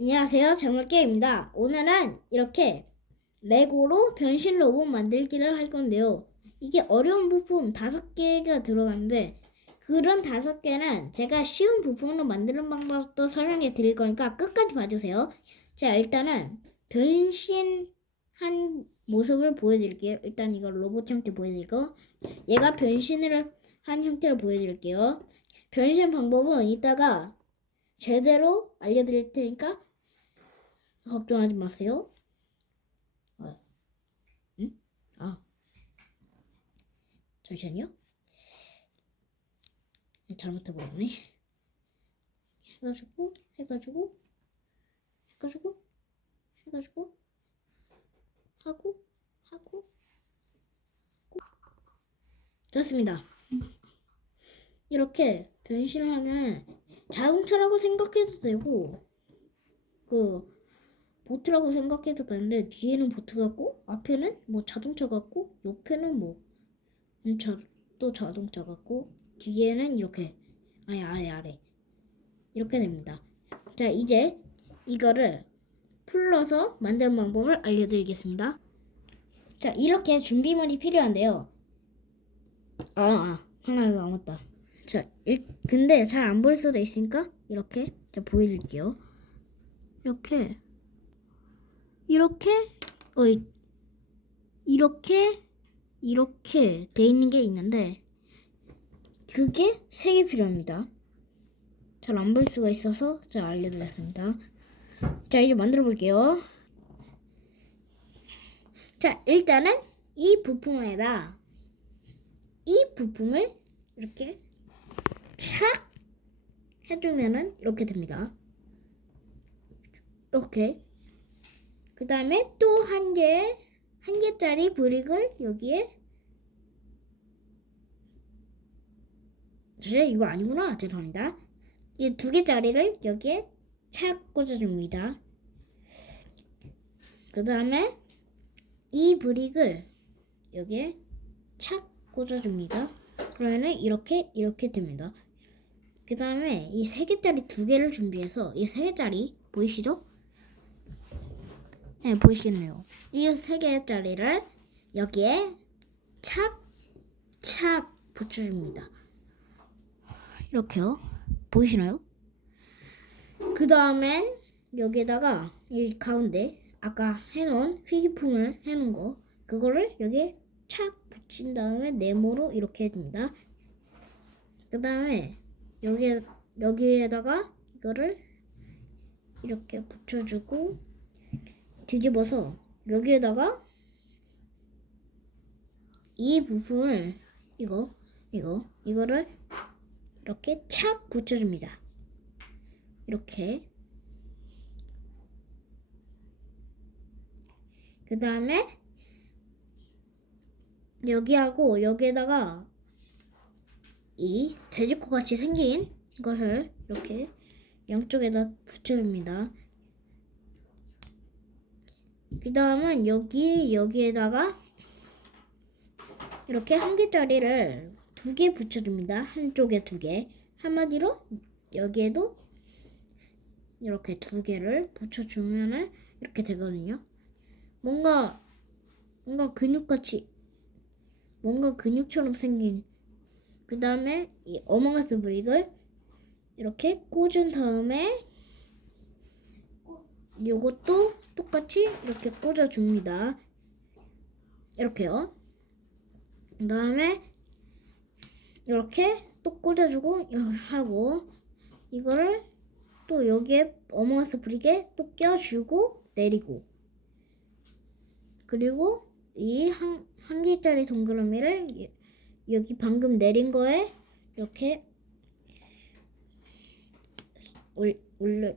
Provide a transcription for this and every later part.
안녕하세요. 정글게입니다. 오늘은 이렇게 레고로 변신 로봇 만들기를 할 건데요. 이게 어려운 부품 다섯 개가 들어가는데 그런 다섯 개는 제가 쉬운 부품으로 만드는 방법도 설명해 드릴 거니까 끝까지 봐주세요. 자, 일단은 변신한 모습을 보여드릴게요. 일단 이거 로봇 형태 보여드리고 얘가 변신을 한 형태를 보여드릴게요. 변신 방법은 이따가 제대로 알려드릴 테니까 걱정하지 마세요. 어. 응? 아. 잠시만요. 잘못해버렸네. 해가지고, 해가지고, 해가지고, 해가지고, 하고, 하고, 하고. 좋습니다. 이렇게 변신을 하면 자동차라고 생각해도 되고, 그, 보트라고 생각해도 되는데 뒤에는 보트 같고 앞에는 뭐 자동차 같고 옆에는 뭐 음, 자, 또 자동차 같고 뒤에는 이렇게 아래 아래 아래 이렇게 됩니다. 자 이제 이거를 풀러서 만드는 방법을 알려드리겠습니다. 자 이렇게 준비물이 필요한데요. 아, 아 하나 남았다. 자 일, 근데 잘 안 보일 수도 있으니까 이렇게 자 보여드릴게요. 이렇게 이렇게 어 이렇게 이렇게 돼 있는 게 있는데 그게 세 개 필요합니다. 잘 안 볼 수가 있어서 제가 알려드렸습니다. 자 이제 만들어 볼게요. 자 일단은 이 부품에다 이 부품을 이렇게 착 해주면은 이렇게 됩니다. 이렇게 그 다음에 또 한 개, 한 개짜리 브릭을 여기에 제 이거 아니구나. 죄송합니다. 이 두 개짜리를 여기에 착 꽂아줍니다. 그 다음에 이 브릭을 여기에 착 꽂아줍니다. 그러면은 이렇게 이렇게 됩니다. 그 다음에 이 세 개짜리 두 개를 준비해서 이 세 개짜리 보이시죠? 네, 보이시겠네요. 이 세 개짜리를 여기에 착착 붙여줍니다. 이렇게요. 보이시나요? 그 다음엔 여기에다가 이 가운데 아까 해놓은 희귀품을 해놓은 거 그거를 여기에 착 붙인 다음에 네모로 이렇게 해줍니다. 그 다음에 여기 여기에다가 이거를 이렇게 붙여주고 뒤집어서 여기에다가 이 부분을 이거 이거 이거를 이렇게 착 붙여줍니다. 이렇게 그 다음에 여기하고 여기에다가 이 돼지코 같이 생긴 것을 이렇게 양쪽에다 붙여줍니다. 그 다음은 여기 여기에다가 이렇게 한 개짜리를 두 개 붙여줍니다. 한쪽에 두 개. 한마디로 여기에도 이렇게 두 개를 붙여주면은 이렇게 되거든요. 뭔가 뭔가 근육같이 뭔가 근육처럼 생긴 그 다음에 이 어몽어스 브릭을 이렇게 꽂은 다음에 요것도 똑같이 이렇게 꽂아줍니다. 이렇게요. 그 다음에 이렇게 또 꽂아주고 이렇게 하고 이거를 또 여기에 어몽어스 브릭에 또 껴주고 내리고 그리고 이 한 한 개짜리 동그라미를 여기 방금 내린 거에 이렇게 올, 올려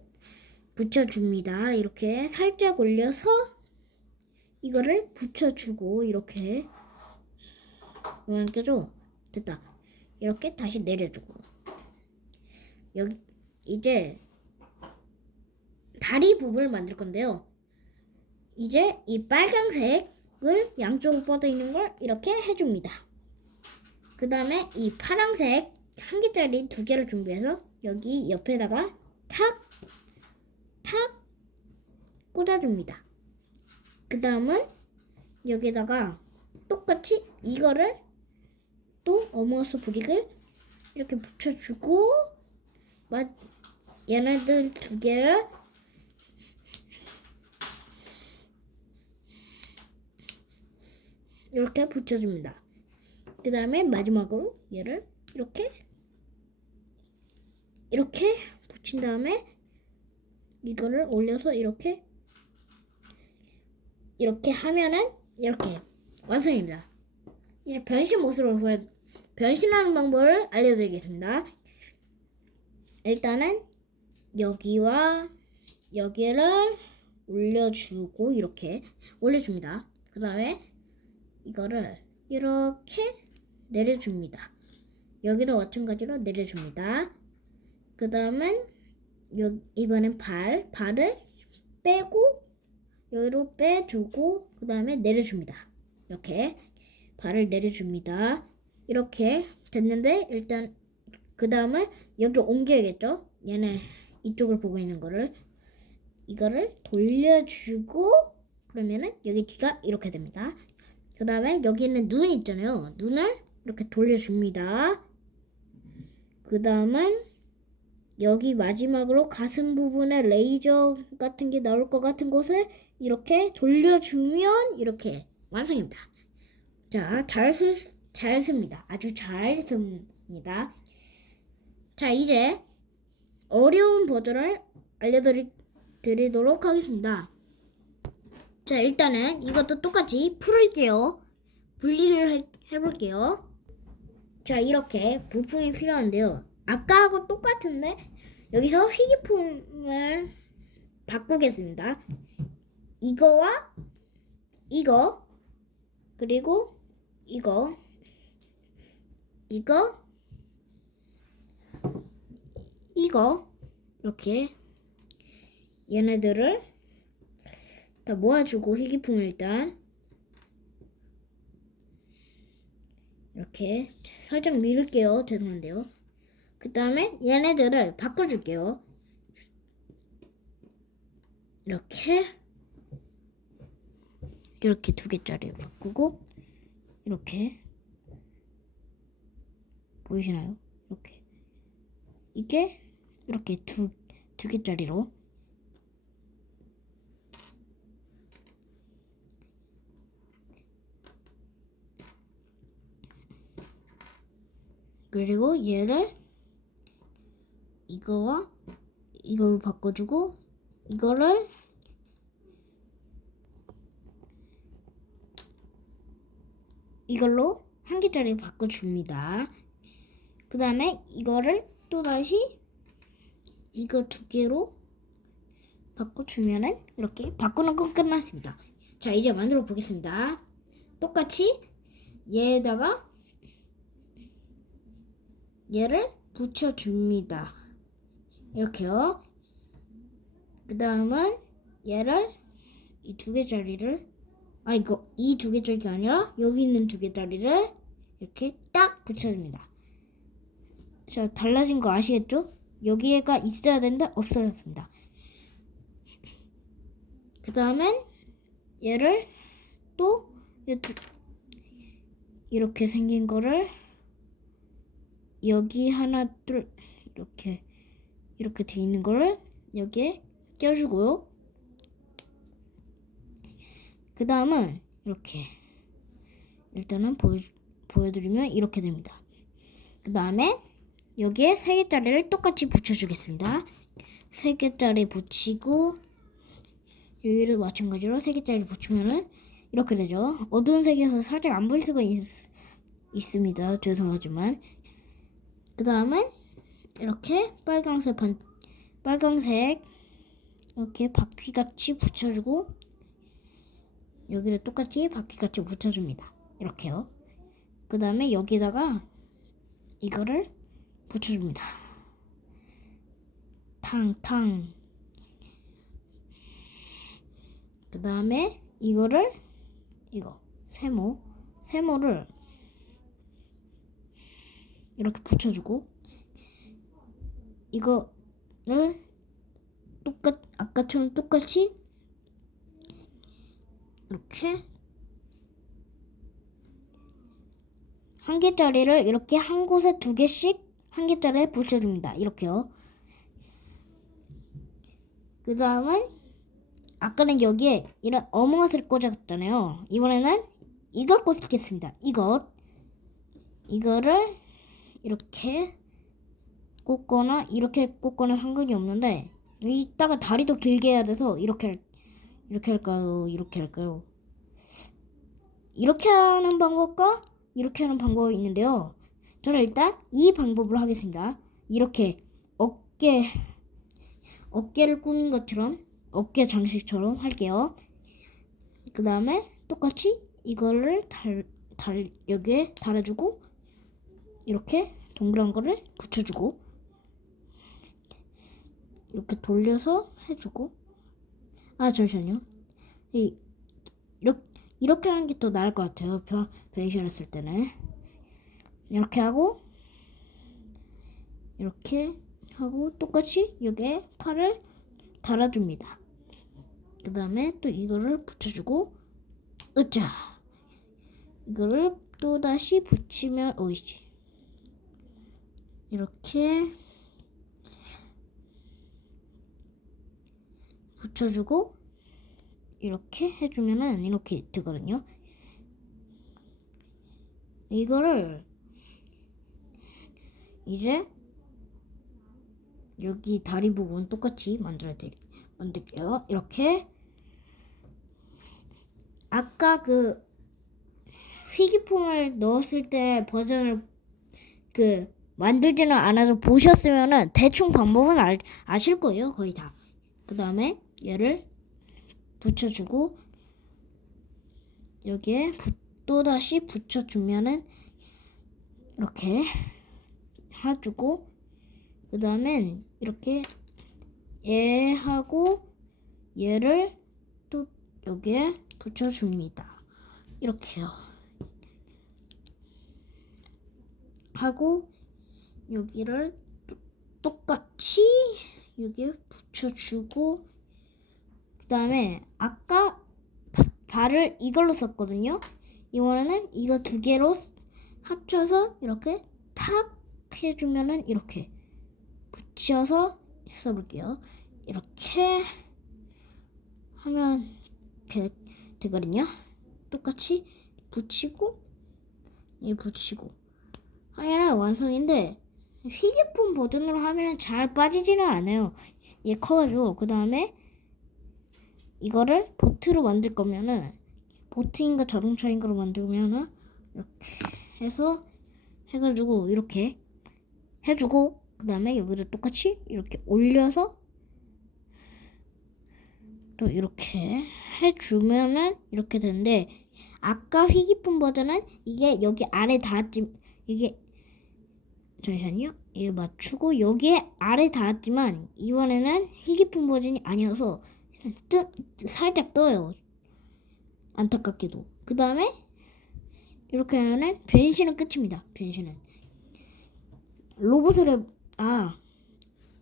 붙여줍니다. 이렇게 살짝 올려서 이거를 붙여주고 이렇게 모양 껴줘 됐다. 이렇게 다시 내려주고 여기 이제 다리 부분을 만들 건데요. 이제 이 빨강색을 양쪽으로 뻗어 있는 걸 이렇게 해줍니다. 그 다음에 이 파란색 한 개짜리 두 개를 준비해서 여기 옆에다가 탁, 탁 꽂아줍니다. 그 다음은 여기다가 똑같이 이거를 또 어머스 브릭을 이렇게 붙여주고 마- 얘네들 두 개를 이렇게 붙여줍니다. 그 다음에 마지막으로 얘를 이렇게 이렇게 붙인 다음에 이거를 올려서 이렇게 이렇게 하면은 이렇게 완성입니다. 이제 변신 모습을 보여 변신하는 방법을 알려드리겠습니다. 일단은 여기와 여기를 올려주고 이렇게 올려줍니다. 그 다음에 이거를 이렇게 내려줍니다. 여기도 마찬가지로 내려줍니다. 그 다음은 여 이번엔 발 발을 빼고 여기로 빼주고 그 다음에 내려줍니다. 이렇게 발을 내려줍니다. 이렇게 됐는데 일단 그 다음은 여기로 옮겨야겠죠? 얘네 이쪽을 보고 있는 거를 이거를 돌려주고 그러면은 여기 뒤가 이렇게 됩니다. 그 다음에 여기 있는 눈 있잖아요. 눈을 이렇게 돌려줍니다. 그 다음은 여기 마지막으로 가슴 부분에 레이저 같은 게 나올 것 같은 곳을 이렇게 돌려주면 이렇게 완성입니다. 자, 잘, 쓰, 잘 씁니다. 아주 잘 씁니다. 자, 이제 어려운 버전을 알려드리도록 하겠습니다. 자, 일단은 이것도 똑같이 풀을게요. 분리를 해, 해볼게요. 자, 이렇게 부품이 필요한데요. 아까하고 똑같은데 여기서 희귀품을 바꾸겠습니다. 이거와 이거 그리고 이거 이거 이거 이렇게 얘네들을 다 모아주고 희귀품을 일단 이렇게 살짝 밀을게요. 죄송한데요. 그 다음에 얘네들을 바꿔줄게요. 이렇게 이렇게 두 개짜리로 바꾸고 이렇게 보이시나요? 이렇게 이게 이렇게 두 두 개짜리로 그리고 얘를 이거와 이걸 바꿔주고 이거를 이걸로 한 개짜리 바꿔줍니다. 그 다음에 이거를 또 다시 이거 두 개로 바꿔주면은 이렇게 바꾸는 건 끝났습니다. 자 이제 만들어 보겠습니다. 똑같이 얘에다가 얘를 붙여줍니다. 이렇게요. 그 다음은 얘를 이 두 개짜리를 아 이거 이 두 개짜리가 아니라 여기 있는 두 개짜리를 이렇게 딱 붙여줍니다. 자 달라진 거 아시겠죠? 여기에가 있어야 되는데 없어졌습니다. 그 다음엔 얘를 또 이렇게 생긴 거를 여기 하나 둘 이렇게 이렇게 돼 있는 거를 여기에 껴주고요. 그 다음은 이렇게 일단은 보여 보여드리면 이렇게 됩니다. 그 다음에 여기에 세 개짜리를 똑같이 붙여주겠습니다. 세 개짜리 붙이고 여기를 마찬가지로 세 개짜리 붙이면은 이렇게 되죠. 어두운 색이어서 살짝 안 보일 수가 있, 있습니다. 죄송하지만 그 다음은 이렇게 빨강색 반 빨강색 이렇게 바퀴같이 붙여주고 여기를 똑같이 바퀴같이 붙여줍니다. 이렇게요. 그 다음에 여기다가 이거를 붙여줍니다. 탕탕. 그 다음에 이거를 이거 세모 세모를 이렇게 붙여주고 이거를 똑같 아까처럼 똑같이 이렇게 한 개짜리를 이렇게 한 곳에 두 개씩 한 개짜리에 붙여줍니다. 이렇게요. 그 다음은 아까는 여기에 이런 어묵을 꽂았잖아요. 이번에는 이걸 꽂겠습니다. 이것 이거를 이렇게 꽂거나 이렇게 꽂거나 상관이 없는데 이따가 다리도 길게 해야 돼서 이렇게 할- 이렇게 할까요? 이렇게 할까요? 이렇게 하는 방법과 이렇게 하는 방법이 있는데요. 저는 일단 이 방법으로 하겠습니다. 이렇게 어깨 어깨를 꾸민 것처럼 어깨 장식처럼 할게요. 그 다음에 똑같이 이거를 달, 달 여기에 달아주고 이렇게 동그란 거를 붙여주고 이렇게 돌려서 해주고 아 잠시만요. 이 이렇게 이렇게 하는 게 더 나을 것 같아요. 변 변신했을 때는 이렇게 하고 이렇게 하고 똑같이 여기에 팔을 달아줍니다. 그 다음에 또 이거를 붙여주고 으짜 이거를 또 다시 붙이면 오이지 이렇게 붙여주고 이렇게 해주면은 이렇게 되거든요. 이거를 이제 여기 다리 부분 똑같이 만들어야 돼. 만들게요. 이렇게 아까 그 희귀품을 넣었을 때 버전을 그 만들지는 않아서 보셨으면은 대충 방법은 알, 아실 거예요. 거의 다. 그 다음에 얘를 붙여주고 여기에 또 다시 붙여주면은 이렇게 해주고 그 다음엔 이렇게 얘하고 얘를 또 여기에 붙여줍니다. 이렇게요. 하고 여기를 또- 똑같이 여기에 붙여주고 그 다음에 아까 바- 발을 이걸로 썼거든요. 이번에는 이거 두 개로 합쳐서 이렇게 탁 해주면은 이렇게 붙여서 써볼게요. 이렇게 하면 되, 되거든요. 똑같이 붙이고 이 붙이고 하면 완성인데 희귀품 버전으로 하면 잘 빠지지는 않아요. 얘 커가지고 그 다음에 이거를 보트로 만들 거면은 보트인가 자동차인가로 만들면은 이렇게 해서 해가지고 이렇게 해주고 그 다음에 여기를 똑같이 이렇게 올려서 또 이렇게 해주면은 이렇게 되는데 아까 희귀품 버전은 이게 여기 아래 닿았지 이게 잠시만요. 이게 맞추고 여기에 아래 닿았지만 이번에는 희귀품 버전이 아니어서 뜨, 살짝 떠요. 안타깝게도. 그 다음에 이렇게 하면은 변신은 끝입니다. 변신은. 로봇을 해, 아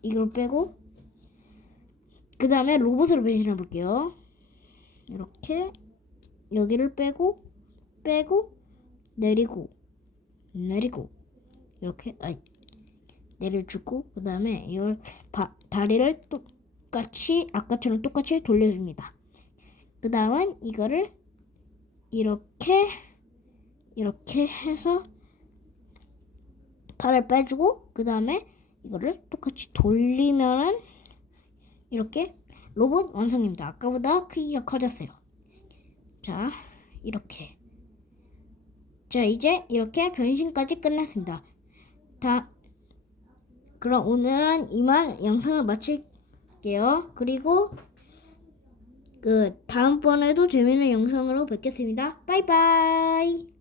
이걸 빼고. 그 다음에 로봇으로 변신해 볼게요. 이렇게 여기를 빼고 빼고 내리고 내리고. 이렇게 아 내려주고 그 다음에 이걸 바, 다리를 똑같이 아까처럼 똑같이 돌려줍니다 그 다음은 이거를 이렇게 이렇게 해서 팔을 빼주고 그 다음에 이거를 똑같이 돌리면은 이렇게 로봇 완성입니다. 아까보다 크기가 커졌어요. 자 이렇게 자 이제 이렇게 변신까지 끝났습니다. 다 그럼 오늘은 이만 영상을 마칠 게요. 그리고 그 다음번에도 재밌는 영상으로 뵙겠습니다. 바이바이.